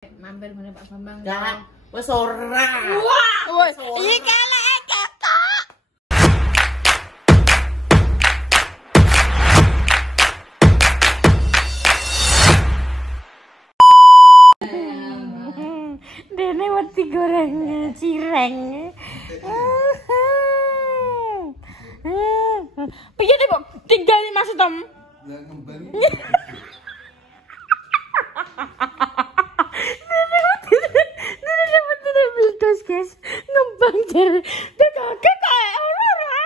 Mampir ngene Pak Bambang. Enggak, wis ora. Wah, iki kelek ketok. Dene wedi goreng cireng. Piye kok tinggal Mas Tom? Ya ngembang. Terus guys, ngembang jar. Kakek kayak ora.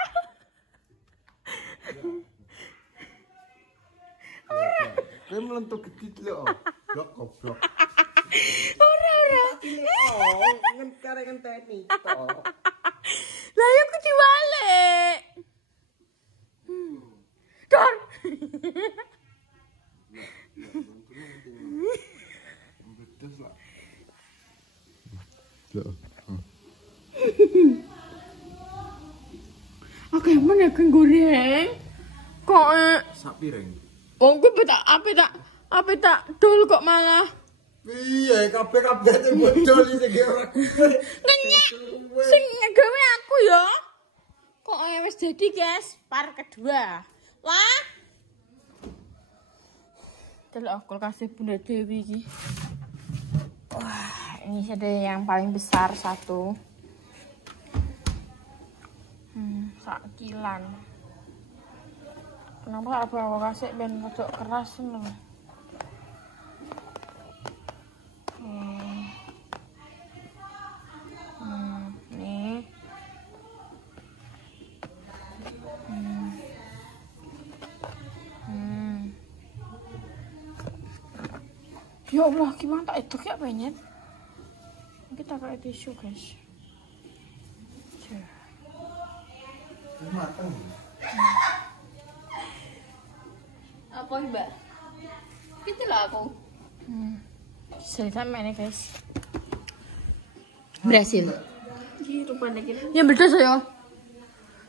Kowe melentuk gedit lho. Blok goblok. Ora. Oh, ngentare ngenteni to. Lah ya kudu balik. Don. Betes lah. Oke, mana kan goreng? Kok Sak piring. wong kuwi apa tak dol kok malah. Iya, kabeh-kabeh sing bodol sing ora kuwe. Ngenyek. Sing ngegawe aku ya. Kok wis jadi, guys, par kedua. Wah. Delok kulkasnya Bunda Dewi iki. Wah, ini ada yang paling besar satu. Sakilan. Kenapa aku kasih ben rodok keras ngono. Nih. Ya Allah, gimana tak itu kayak pengen. Kita pakai tisu, guys. Mateng. Apa Mbak? Gitu lah aku. Cerita mana, guys? Berhasil. Iki rupane iki. Ya betul ya.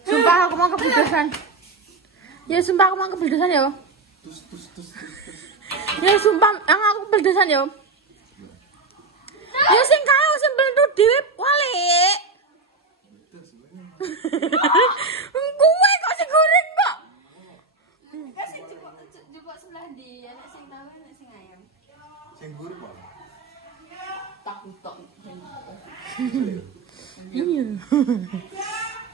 Sumpah aku mau kebebasan. Ya sumpah aku mau kebebasan ya. Tus. Ya sumpah aku kebebasan ya. Ya sing kau sing belendut dhewe wale. Kuwe kok sing goreng kok. Kasih coba sebelah di anak sing tahu anak sing ayam. Sing guru kok. Takut tok. Iya.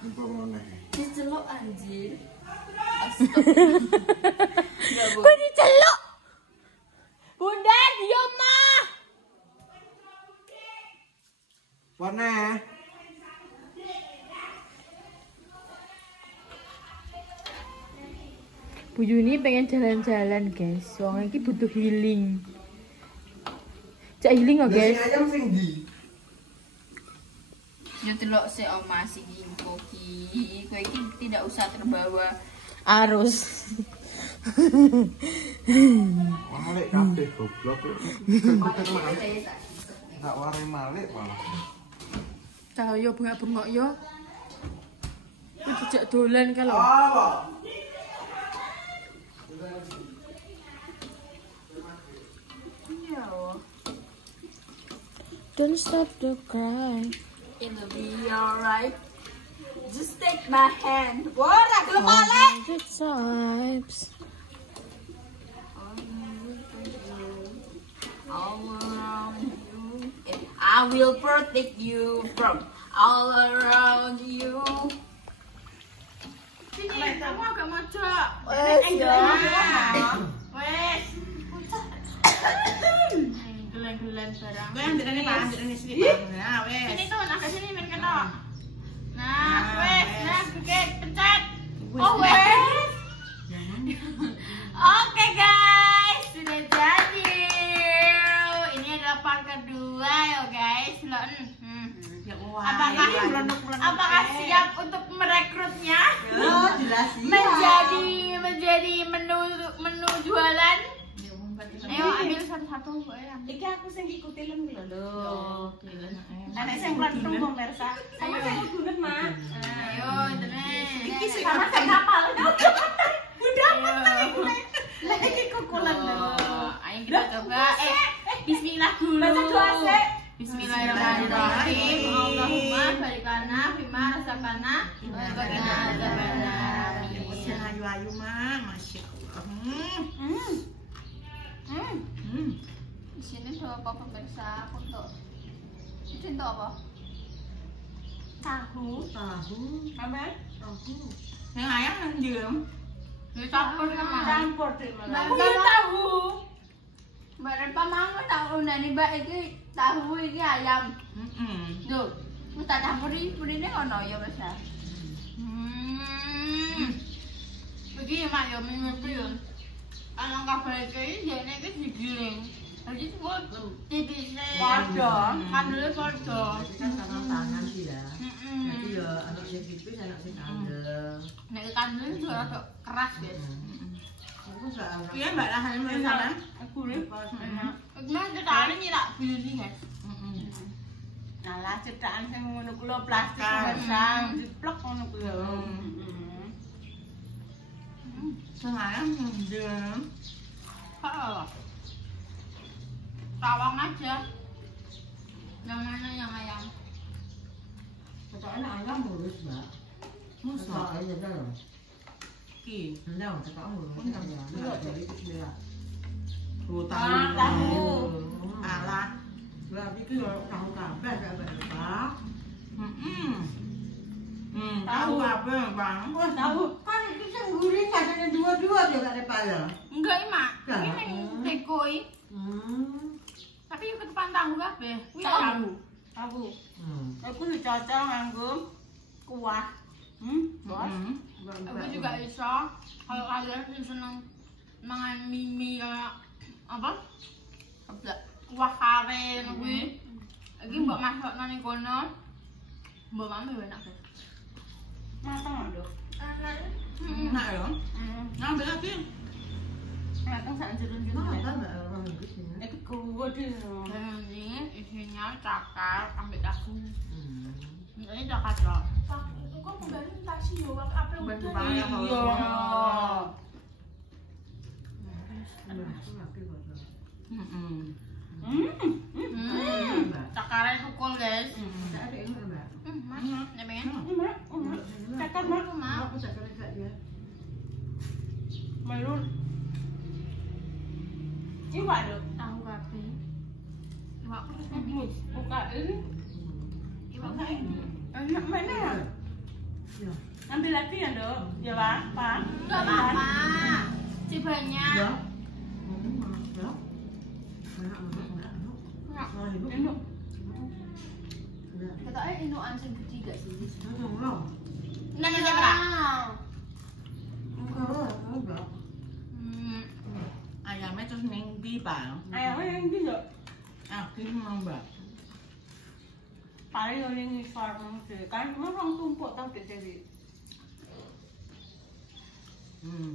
Empuk ngene. Diceluk anjir. Kok diceluk? Bunda, dia mah. Warna. Bu Yuni pengen jalan-jalan, guys. Wong iki butuh healing. Cak healing kok, guys. Sing ayam sing ndi? Yo delok sik oma sing info ki. Kowe iki tidak usah terbawa Arus. Malik kabeh goblok. Tak ware malik malah. Cahaya bengak-bengok yo. Kuwi dijak dolan ka lho. Don't stop to cry. It'll be alright. Just take my hand. Wah, gelem malik. Good times. All around you, and I will protect you from all around you. Sini, kamu agak mojok. Wes ya. Wes. Gelan-gelan barang. Kowe andirane Pak, andirane sithik Pak. Nah, wes. Sini tuh, agak sini main ketok. Nah, wes, nah, bukit, pencet. Oh, wes. Oke guys, sudah jadi. Ini adalah part kedua ya guys. Apakah siap untuk merekrutnya? Jelas Menjadi menu jualan? Ayo ambil satu-satu. Iki aku sing ikuti lem lho. Nek Sing plentung pemirsa. Ayo. Gunut, Mak. Ayo, temen. Iki sing Sama kapal. saya kapal. Udah apa iki? Lah iki kukulan lho. Ayo kita coba. Bismillah dulu. Baca doa sih. Bismillahirrahmanirrahim. Allahumma balikana bima razaqana wa qina adzabannar. Ayu-ayu mah, masya Allah. Di sini tuh apa pemirsa untuk itu apa? Tahu. Apa? Yang ayam yang diem. Dicampur sama Campur deh malah. Aku ya tahu. Mbak Repa mau tahu nani mbak iki tahu iki ayam. Duh, kita campur ini ono ya Mas ya. Iki mak yo ngerti yo. Ana kabeh iki jane iki digiling. Jadi buat tipisnya. Padha. Kandele padha. Jadi kan sama tangan sih ya. Jadi ya anak yang tipis, anak yang kandel. Nek kandele juga rada keras, guys. Aku nggak anak. Iya Mbak Lahan sama. Aku nih enak. Nah, cetane nyilak bili, guys. Nah lah cetakan sing ngono kuwi plastik pasang diplek ngono kuwi. Yang ayam yang diem. Heeh. Tawang aja. Yang mana yang ayam? Katanya ayam mulus, Mbak. Musa. Ayam dalam. Ki. Dalam, katanya mulus. Enggak, jadi itu dia. Ah, tahu. Alah. Berarti itu tahu kabeh gak Mbak? Tahu kabeh, Bang. Wah, tahu. Kan itu yang guring ada dua-dua dia gak ada pala. Enggak, Mak. Enggak. Ini ning tekoi. Tapi yo ketepan tahu kabeh. Kuwi tahu. Tahu. Aku dicocol nganggo kuah. Bos. Aku juga iso. Kalau kalian sing seneng mangan mie kayak apa? Kuah kare ngono kuwi. Iki mbok masukno ning kono. Mbok mami enak deh. Matang lho. Enak ya? Ngambil lagi. Matang sak jerun-jerun. Kenapa Mbak orang gitu? Itu gede. Dan ini isinya cakar ambil tahu. Ini cakar loh. Kok kembali taksi yo apa udah. Iya. Cakarnya sukul guys. Mbak. Ya pengen? Cakar mah. Mau. Aku tak kerja dia. Melun. Iwak lho. Tahu kabeh. Iwak Bus. Buka ini. Iwak ini. Enak mana ya? Ambil lagi ya, Dok. Ya, Pak. Enggak apa-apa. Si banyak. Ya. Enak. Katanya inuan sing gede gak sih? Enggak. Nanya siapa? Enggak. Ayamnya terus neng pipa. Ayamnya yang di, Dok. Akhirnya mau Mbak. Paling yang ini farm kan cuma orang tumpuk tahu deh jadi.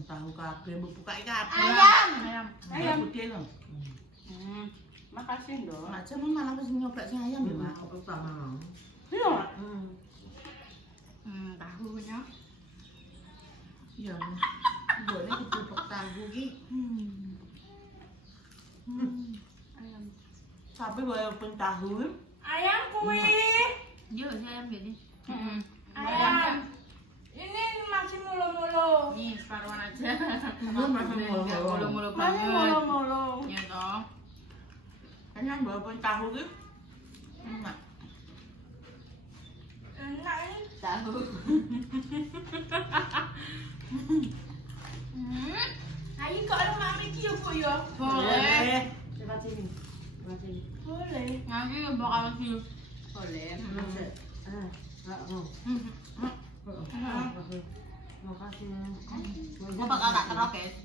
Tahu kabeh buka kabeh. Ayam. Ayam. Putih loh. Makasih, Dok. Aja mau malah mesti nyoba sing ayam ya, Mbak. Aku sama. Iya, Mak. Tahunya. Iya. Boleh dipupuk tahu ki. Ayam. Tapi walaupun tahu, Ayam kue. Yo, si ayam gini. Ayam. Ini masih mulu-mulu. Nih, separuhan aja. masih mulu-mulu. Mulu-mulu Masih banget. mulu-mulu. Ya toh. Kan walaupun tahu ki. Enak. Enak ini. Tahu. Ayo kok ada mami ki yo, Bu yo. Boleh. Cepat sini. Cepat sini. Boleh. Nanti bakal view. Boleh. Enggak mau. Makasih. Gue bakal tak terok guys.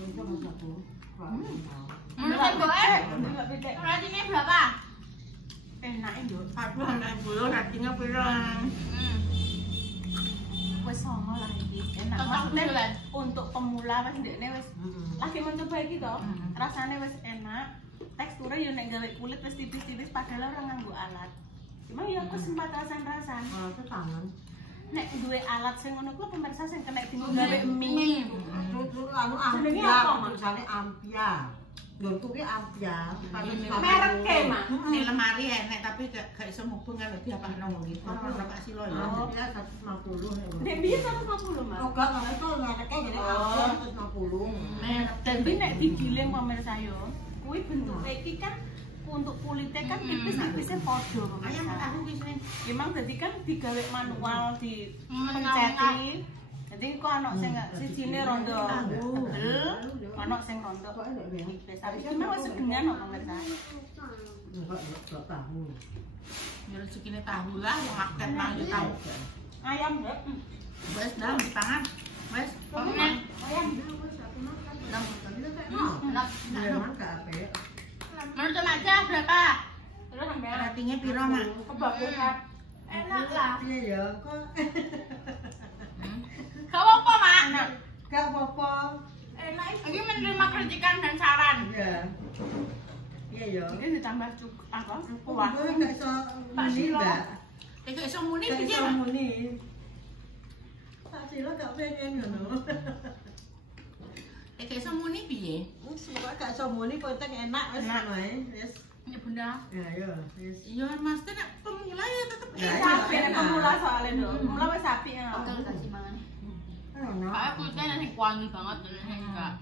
Itu masaku. Menurut gue, Enggak beda. ratingnya berapa? Enak ini, Dok. Aku anak dulu ratingnya pirang. Wes sama lah iki. Enak. Tetap Maksudnya bulan. untuk pemula wes ndekne wes lagi mencoba iki to. Rasanya wes enak. Teksturnya yo nek gawe kulit wes tipis-tipis padahal orang nganggo alat. Cuma ya aku sempat rasan-rasan. Itu tangan. Nek duwe alat sing ngono kuwi pemirsa sing kena dienggo gawe mie. Itu anu Jenenge ampia, apa, Mak? tulisannya ampia. Bentuk ki Asia. Mereke mah. Di lemari enek tapi gak iso mubeng kalau diapakno gitu. Ora Pak Silo ya. Ya 150. Nek biyen 150 mah. Oh, enggak itu mereknya jadi Asia 150. Tapi nek digiling pemirsa yo, kuwi bentuke iki kan untuk kulitnya kan tipis-tipisnya podo. Ayam tahu ki sini. Emang dadi kan digawe manual di penceti. Jadi kok ana sing sijine rondo. Ana sing rondo. Tipis. Tapi cuma wis segengan kok pemirsa. Enggak tahu. Ya rezekine tahu lah yang market nang yo tahu. Ayam enggak? Wes dah dipangan. Wes, pangan. Enak. Memang gak apik. Menurut aja berapa? Terus sampai Ratingnya piro, Mak? kebagusan. Enak lah. Iya ya, kok Gak apa-apa, Mak. gak apa-apa. Enak Ini menerima kritikan dan saran. Iya. Iya ya. ini ditambah apa? Wah, Kuah. gak iso muni, Mbak. Iki iso muni Gak piye, iso Mak? muni. Tak sila gak pengen ngono. Iki iso muni piye? Semoga gak iso muni penting enak wis ngono ae. Wis. Ya Bunda. Ya ya, wis. Iya, Mas, nek pemula ya tetep Ya, enak. Sapi nek pemula soalnya dong. Pemula wis sapi ya. Oke, kasih mangan. Ono. Kayak kulitnya nanti wangi banget dan nanti enggak.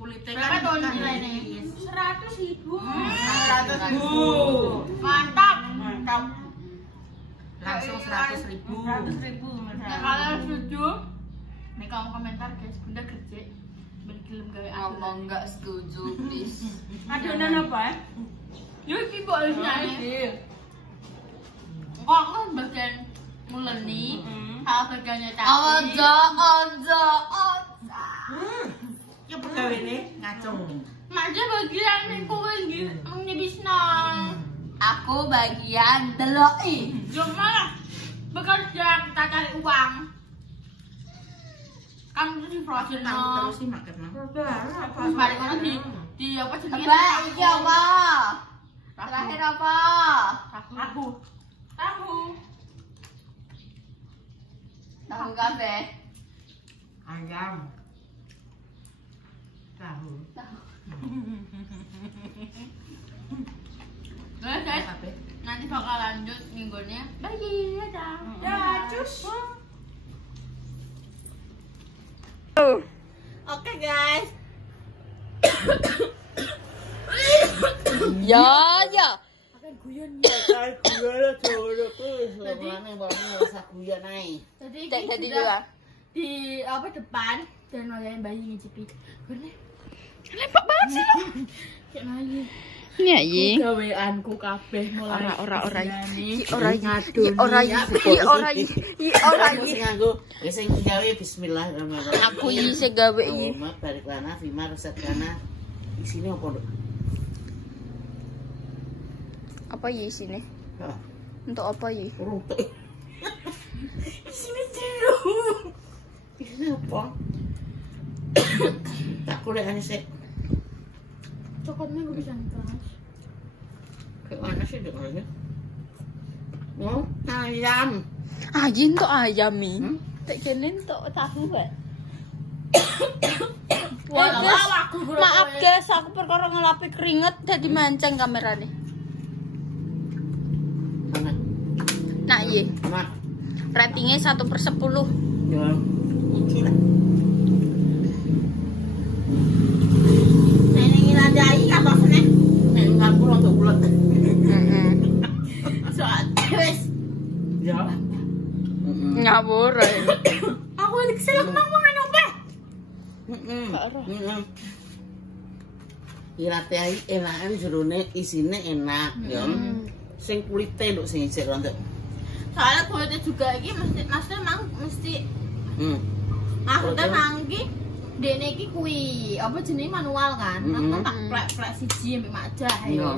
Kulitnya Berapa tahun kan nilainya? 100.000. 100.000. Mantap. Mantap. Langsung 100.000. 100.000 Nah, kalian setuju? Nih kamu komentar guys, Bunda kerja berkirim gawe aku. Enggak setuju, please. Adonan apa ya? Yuk ibu harusnya kok kan bagian muleni, kalau bagiannya tadi. Ojo. Ya pegawene ngacung. Maja bagian yang kowe nyebisna. Aku bagian deloki. Cuma bekerja kita cari uang. Kamu tuh di proses Tahu terus sih marketnya. balik mana di apa jenisnya? Apa iki apa? Terakhir apa? Tahu. Tahu kabeh. Ayam. Tahu. Guys, nanti bakal lanjut minggunya. Bye, dadah. Ya, cus. Oke guys. Ya. Jadi juga Di apa depan dan ngeliatin bayi ngicipi. Bener. lepak banget sih lo. Kayak nanya. Iya, iya. Gaweanku kabeh mulai Ora ini. Ora Wis sing gawe bismillahirrahmanirrahim. Aku iki sing gawe iki. Allahumma barik lana fima razaqtana. Isine apa, Nduk? Apa iki sini? Hah, Untuk apa iki? urung tek. Isine jero. Isine apa? Tak golekane sik. Coklatnya gue bisa ngelas. Kayak mana sih Nduk ya? Oh, ayam. Ayin tok ayam iki. Tak kene tok tahu wae. Maaf guys, aku perkara ngelapi keringet dadi mancing kamerane. Mana? Nah, iya. Mak. Ratingnya 1/10. Ya. Iki lah. Neneng ada ayi apa sene? Nek ngaku rada ulet. Heeh. Soalnya wes. Ya. Ngawur. Aku lagi kesel aku mau nyoba. Irate ae enakan jerone isine enak ya. Sing kulite lho sing isih rontok. Soalnya kulitnya juga ini maksudnya mesti maksudnya mangki dene iki kuwi apa jenenge manual kan. Aku tak plek-plek siji mbek majah Iya. ya.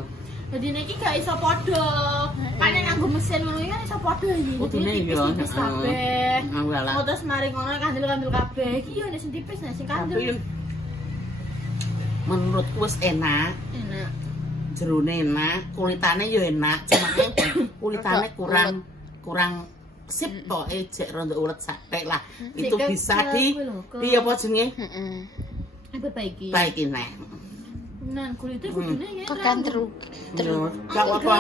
Jadi niki gak iso padha. Panen nganggo mesin ngono iki iso padha iki. Kudune Jadi iya. tipis kabeh. Nganggo alat. Mau terus mari ngono kandel-kandel kabeh. Iki yo nek sing tipis nek sing kandel. Tapi menurutku wis enak. Enak. Jerone enak, kulitane yo enak, cuma kulitane kurang sip to ejek rontok ulet satek lah. Itu bisa di apa jenenge? Heeh. Apa baiki? Baiki neh. Nah, kulitnya kudune ngene. Tekan terus. Gak apa.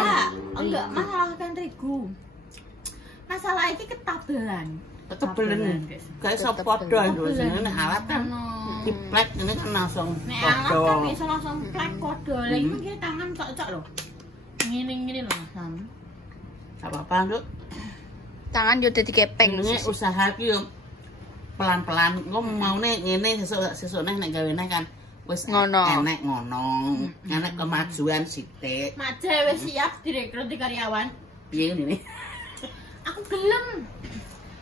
Enggak masalah kan terigu. Masalah iki ketabelan. Ketebelan. Kayak sop padha lho jenenge alat kan. Diplek ini kan langsung Nek alat kan iso langsung plek padha. Lah iki mung tangan cocok lho. Ngene-ngene lho, Sam. Gak apa-apa, Nduk. Tangan yo dadi kepeng. Ini usaha ki yo pelan-pelan. Engko maune ngene sesuk nek gawene kan wis Ngono. enek ngono. Enek kemajuan sithik. Maje wis siap direkrut di karyawan. Piye ngene? Aku gelem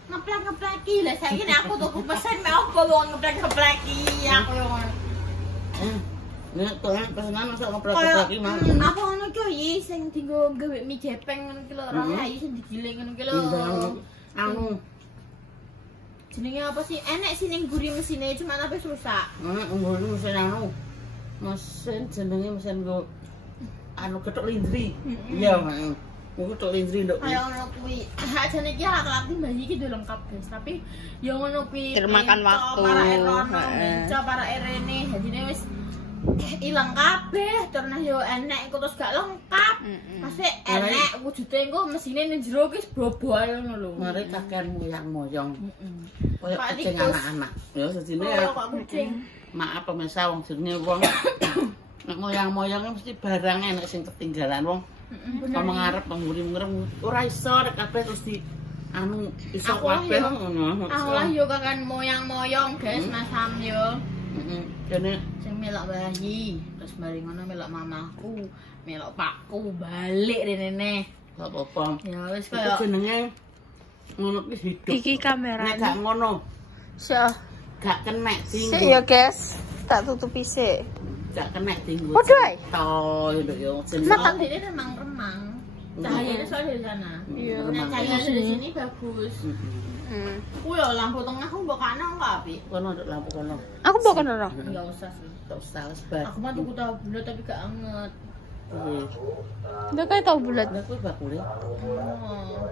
ngeplek-ngepleki. Lah saiki nek aku tuku pesen mek opo wong ngeplek-ngepleki aku yo ngono. Nek kok pesanan masa ngoprek-oprek iki mah. Apa ngono ki yo sing dienggo gawe mie jepeng ngono ki lho, ora ayu sing digiling ngono ki lho. Anu Jenenge apa sih? Enek sih ning guri mesine cuma tapi susah. ngene mesin anu. Mesin jenenge mesin go anu ketok lindri. Iya, Mak. Ketok lindri nduk. Kayak ngono kuwi. Ajane iki alat-alat bayi iki udah lengkap, guys. Tapi yo ngono kuwi. Termakan waktu. Para erono, meja para erene, jadine wis ilang kabeh, terus yo enek terus gak lengkap. Masih enek wujude engko mesine ning jero ki bobol ngono lho. Mari kakean moyang-moyong. Kayak Pak kucing Tikus. anak-anak. Ya sedine Oh, ya. kok kucing. Maaf pemirsa wong jenenge wong nek moyang-moyang mesti barang enek sing ketinggalan wong. Kalau ngarep ngarep ora iso rek kabeh terus di anu iso Aku lah kabeh yo. ngono. Aku lah yo kakan moyang-moyong, guys, Mas Sam yo. Dene Sing melok bayi, terus mari ngono melok mamaku, melok pakku balik rene. gak apa-apa. Ya wis Itu kaya jenenge ngono ki hidup. Iki Nek kamerane. gak ngono, So, gak kenek sik tinggu. ya, guys. Tak tutupi sik. Gak kenek tinggu. Podo ae. To yo jenenge. Makan ini remang-remang. Cahayanya soalnya di sana. Iya. Nah, cahayanya di sini bagus. Aku ya lampu tengah aku mbok kana enggak api. Kono nduk lampu kono. Aku bukan ora. Enggak usah sih. Tak usah wis bar. Aku mah tuku tahu bulat tapi gak anget. Ndak kayak tau bulat. Lah kuwi bakule. Oh.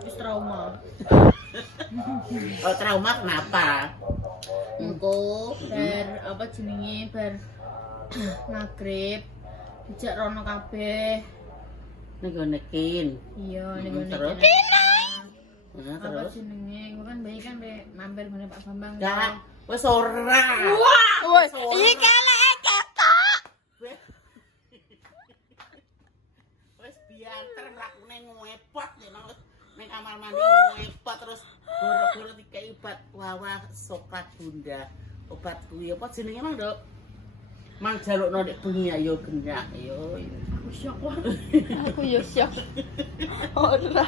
Wis trauma. Oh, trauma kenapa? Engko bar apa jenenge bar magrib. Dijak rono kabeh. Nek nekin. Iya, ning Terus? ngene. Nah, Apa terus jenenge? Engko kan bayi kan mampir ngene Pak Bambang. gak wis ora. Woi, iki kelek ketok. Wis bianter mlakune ngepot ya nang ning kamar mandi ngepot terus goro-goro dikai obat wawah soklat bunda. Obat kuwi apa jenenge Mang, Nduk? Mang jalukno nek bengi ayo gendak yo. Aku syok wah. Aku yo syok. Ora.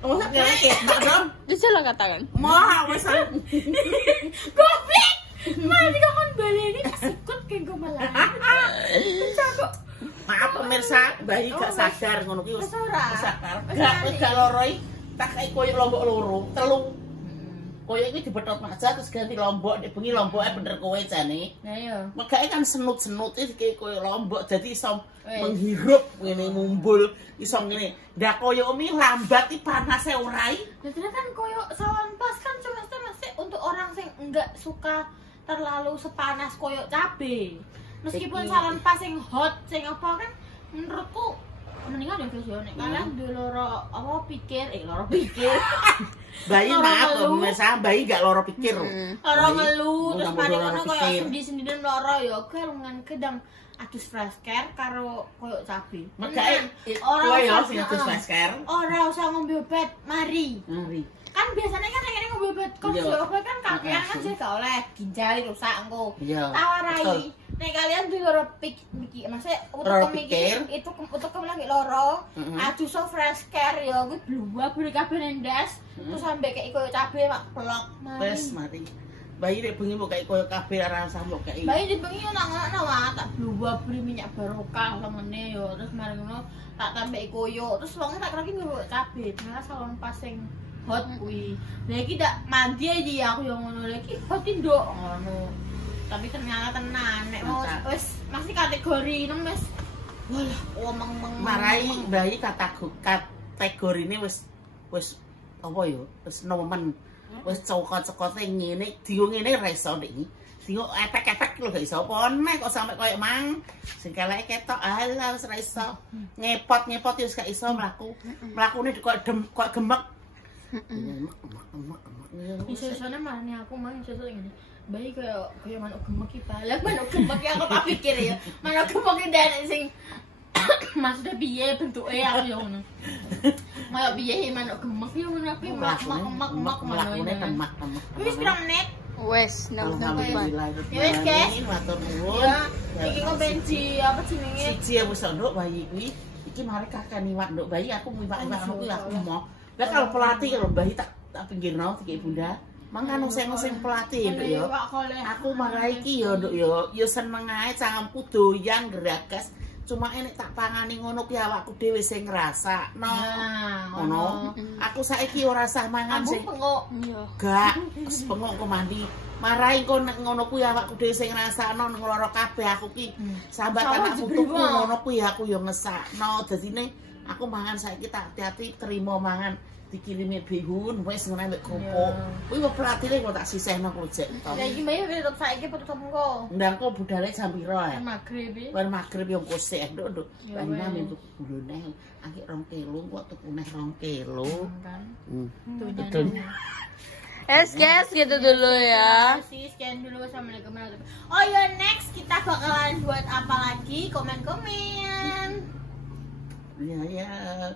Oh, ngerti, Mbak Dom. Bisa lah katakan. Moh, wis Goblok. Malah dikon baleni sikut kayak gue malah. maaf pemirsa, bayi gak sadar ngono ki wis Wis ora. sadar. Gak loro iki tak kaya koyo lombok loro, telu. Koyo iki dibethot aja terus ganti lombok, nek bengi lomboke bener kowe jane. Nah iya. Megake kan senut-senut iki kayak koyo lombok dadi iso menghirup ngene mumbul iso ngene. Ndak koyo mie lambat iki panase ora iki. Jadi kan koyo sawan pas kan cuma masih untuk orang yang enggak suka terlalu sepanas koyo cabe. Meskipun sawan pas yang hot, sing apa kan menurutku mendingan ya guys ya nek kalian duwe loro apa pikir loro pikir. Bayi Loro maaf ngelu. pemirsa, bayi gak loro pikir. Loro ngelu terus mari ngono koyo pikir. sendi-sendi loro ya kelungan kedang adus fresh care karo koyo cabe. Megake Ora kowe ya usah- sing adus masker. Ora usah ngombe obat, mari. Mari. Kan biasanya kan yang ini ngombe obat kok Iya. obat kan kakean kan sih gak oleh ginjal rusak engko. Iya. Tawarai. Betul. Nek kalian duwe loro pikir, maksudnya Loro untuk pikir. mikir itu untuk kamu lagi loro. Heeh. Aduh so fresh care ya kuwi bluwak beli kabeh nendas. Terus sampe kayak koyo cabe mak pelok. Wes mari. Bayi nek bengi mbok kaya koyo kabeh ora usah mbok kaya. Bayi di bengi yo nang ngono wae tak bluwak beli minyak barokah lemene yo terus mari ngono tak tambah koyo terus wong tak kira ki nggo cabe ternyata salon pas sing hot kuwi. Lah iki tak mandi aja aku yo ngono lagi hot nduk ngono. Tapi ternyata tenan nek mau Masa? wis masih kategori 6 wis walah omong-omong Marai bayi kategorine wis apa ya? Wis nomen. Wis cokot-cokote ngene, diu ngene ra iso nek iki. bingung epek-epek lho gak iso apa nek kok sampe koyo mang sing keleke ketok alah wis ra iso ngepot-ngepot wis gak iso mlaku mlakune kok gemek Iso-isone marane aku mang iso ngene. Bayi kayak manuk gemek iki balak manuk gemek aku tak pikir ya. Manuk gemek ndek sing maksudnya piye bentuke aku yo ngono. Kayak piye manuk gemek yo ngono aku mak mlakune temak. Wis pirang menit? Wes, nang Ya wis, guys. Matur nuwun. Iki kok benci apa jenenge? Siji ya wis nduk bayi kuwi. Iki mari kakek niwak nduk bayi aku niwak-niwak aku aku mau. Lah kalau pelatih kalau bayi tak pinggirno dikek Bunda. Mangkan useng-useng pelatih nduk yo. Aku malah iki yo nduk yo seneng ae cangkemku doyan geragas. Cuma enek tak pangani ngono ki awakku dhewe sing ngrasakno. Ngono. Aku saiki ora sah mangan sing pengok. Gak, pengok kok mandi. Marai kok nek ngono kuwi awakku dhewe sing ngrasakno ngloro kabeh aku ki. Sambat anakku tuku ngono kuwi aku yo ngesakno. Dadine aku mangan saiki tak hati-hati terima mangan dikirimi bihun wis ngono mek kopo. Kuwi pelatine kok tak sisehno projek to. Ya iki mbak tetep saiki tetep engko. Ndang kok budale jam piro ae? Magrib iki. Bar magrib yo kosek nduk. Lan mami tuku gulune akeh 2 kilo kok tuku neh 2 kilo. Betul. Guys, gitu dulu ya. Sekian dulu, wassalamualaikum warahmatullahi wabarakatuh. Oh ya, next kita bakalan buat apa lagi? Komen-komen. Ya.